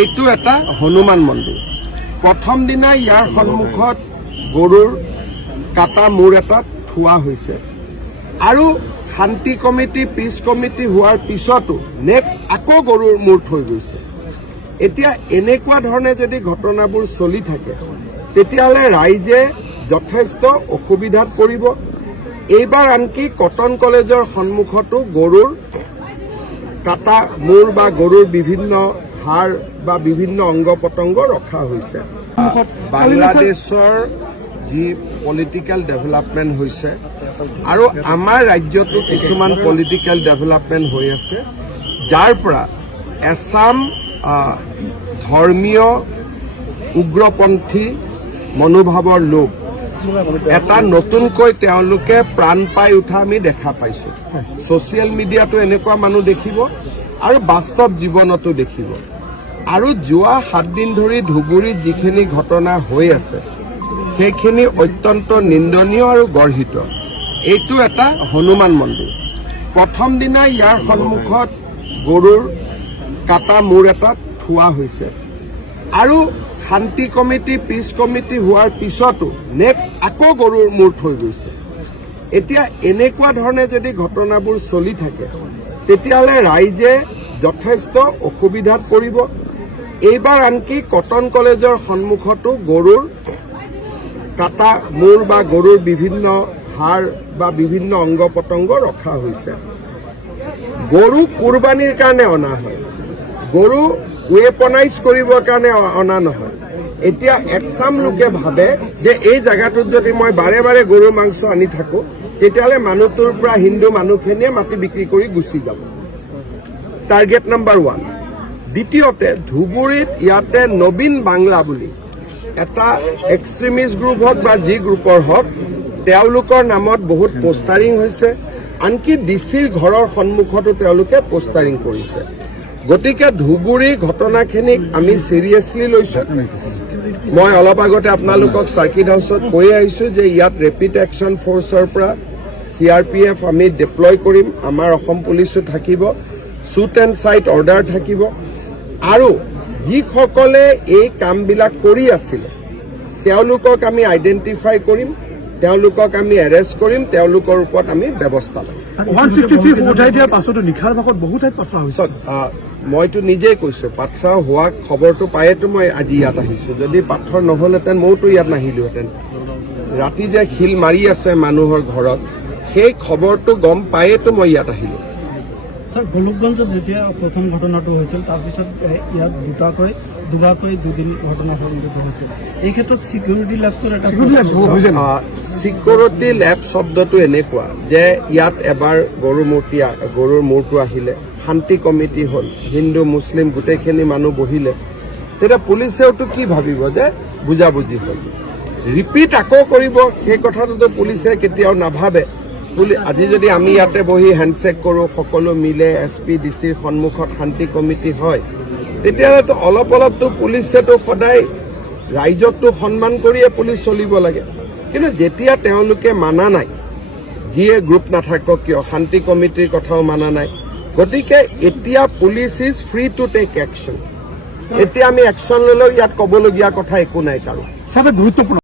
এইটো এটা হনুমান মন্দিৰ। প্ৰথম দিনা ইয়াৰ সন্মুখত গৰুৰ কাটা মূৰ এটা থোৱা হৈছে আৰু শান্তি কমিটি পিছ কমিটি হোৱাৰ পিছতো নেক্সট আকৌ গৰুৰ মূৰ থৈ গৈছে। এতিয়া এনেকুৱা ধৰণে যদি ঘটনাবোৰ চলি থাকে তেতিয়াহ'লে ৰাইজে যথেষ্ট অসুবিধাত পৰিব। এইবাৰ আনকি কটন কলেজৰ সন্মুখতো গৰুৰ কাটা মূৰ বা গৰুৰ বিভিন্ন হাড় বা বিভিন্ন অংগ পতংগ ৰখা হৈছে। বাংলাদেশৰ যি পলিটিকেল ডেভেলপমেণ্ট হৈছে আৰু আমাৰ ৰাজ্যতো কিছুমান পলিটিকেল ডেভেলপমেণ্ট হৈ আছে, যাৰ পৰা এছাম ধৰ্মীয় উগ্ৰপন্থী মনোভাৱৰ লোক এটা নতুনকৈ তেওঁলোকে প্ৰাণ পাই উঠা আমি দেখা পাইছো। ছচিয়েল মিডিয়াতো এনেকুৱা মানুহ দেখিব আৰু বাস্তৱ জীৱনতো দেখিব। আৰু যোৱা 7 দিন ধৰি ধুবুৰীত যিখিনি ঘটনা হৈ আছে সেইখিনি অত্যন্ত নিন্দনীয় আৰু গৰ্হিত। এইটো এটা হনুমান মন্দিৰ। প্ৰথম দিনা ইয়াৰ সন্মুখত গৰুৰ কাটা মূৰ এটা থোৱা হৈছে আৰু শান্তি কমিটি পিছ কমিটি হোৱাৰ পিছতো নেক্সট আকৌ গৰুৰ মূৰ থৈ গৈছে। এতিয়া এনেকুৱা ধৰণে যদি ঘটনাবোৰ চলি থাকে তেতিয়াহ'লে ৰাইজে যথেষ্ট অসুবিধাত পৰিব। এইবাৰ আনকি কটন কলেজৰ সন্মুখতো গৰুৰ কাটা মূৰ বা গৰুৰ বিভিন্ন হাড় বা বিভিন্ন অংগ পতংগ ৰখা হৈছে। গৰু কুৰবানীৰ কাৰণে অনা হয়, গৰু ৱেপনাইজ কৰিবৰ কাৰণে অনা নহয়। এতিয়া এচাম লোকে ভাবে যে এই জাগাটোত যদি মই বাৰে বাৰে গৰু মাংস আনি থাকো তেতিয়াহ'লে মানুহটোৰ পৰা হিন্দু মানুহখিনিয়ে মাটি বিক্ৰী কৰি গুচি যাব। Target number 1। দ্বিতীয়তে ধুবুৰীত ইয়াতে নবীন বাংলা বুলি এটা এক্সট্ৰিমিষ্ট গ্ৰুপ হওক বা যি গ্ৰুপৰ হওক তেওঁলোকৰ নামত বহুত পোষ্টাৰিং হৈছে। আনকি ডিচিৰ ঘৰৰ সন্মুখতো তেওঁলোকে পোষ্টাৰিং কৰিছে। গতিকে ধুবুৰীৰ ঘটনাখিনিক আমি চিৰিয়াছলি লৈছো। মই অলপ আগতে আপোনালোকক চাৰ্কিট হাউচত কৈ আহিছো যে ইয়াত ৰেপিড একশ্যন ফ'ৰ্চৰ পৰা CRPF আমি ডিপ্লয় কৰিম, আমাৰ অসম পুলিচো থাকিব, শ্বুট এণ্ড চাইট অৰ্ডাৰ থাকিব আৰু যিসকলে এই কামবিলাক কৰি আছিলে তেওঁলোকক আমি আইডেণ্টিফাই কৰিম, তেওঁলোকক আমি এৰেষ্ট কৰিম, তেওঁলোকৰ ওপৰত আমি ব্যৱস্থা ল'ম। 163 উঠাই দিয়াৰ পাছতো নিশাৰ ভাগত বহু ঠাইত পাথৰ হৈছে। মইতো নিজেই কৈছো পাথৰ হোৱা খবৰটো পায়েতো মই আজি ইয়াত আহিছো। যদি পাথৰ নহ'লহেঁতেন মইতো ইয়াত নাহিলোহেঁতেন। ৰাতি যে শিল মাৰি আছে মানুহৰ ঘৰত সেই খবৰটো গম পায়েতো মই ইয়াত আহিলো। ছাৰ, গোলকগঞ্জত যেতিয়া প্ৰথম ঘটনাটো হৈছিল তাৰপিছত ইয়াত দুবাৰকৈ দুদিন ঘটনা সংঘটিত হৈছিল। এই ক্ষেত্ৰত চিকিউৰিটি লেবছৰ এটা চিকিউৰিটি লেব শব্দটো এনেকুৱা যে ইয়াত এবাৰ গৰুৰ মূৰটো আহিলে, শান্তি কমিটি হ'ল, হিন্দু মুছলিম গোটেইখিনি মানুহ বহিলে, তেতিয়া পুলিচেওতো কি ভাবিব যে বুজাবুজি হ'ল। ৰিপিট আকৌ কৰিব সেই কথাটোতো পুলিচে কেতিয়াও নাভাবে। আজি যদি আমি ইয়াতে বহি হেণ্ডশ্বেক কৰোঁ, সকলো মিলে SP DCৰ সন্মুখত শান্তি কমিটি হয়, তেতিয়াহ'লেতো অলপতো পুলিচেতো সদায় ৰাইজকতো সন্মান কৰিয়ে পুলিচ চলিব লাগে। কিন্তু যেতিয়া তেওঁলোকে মানা নাই, যিয়ে গ্ৰুপ নাথাকক কিয় শান্তি কমিটিৰ কথাও মানা নাই, গতিকে এতিয়া police is free to take action. এতিয়া আমি একশ্যন ল'লেও ইয়াত ক'বলগীয়া কথা একো নাই কাৰো। গুৰুত্বপূৰ্ণ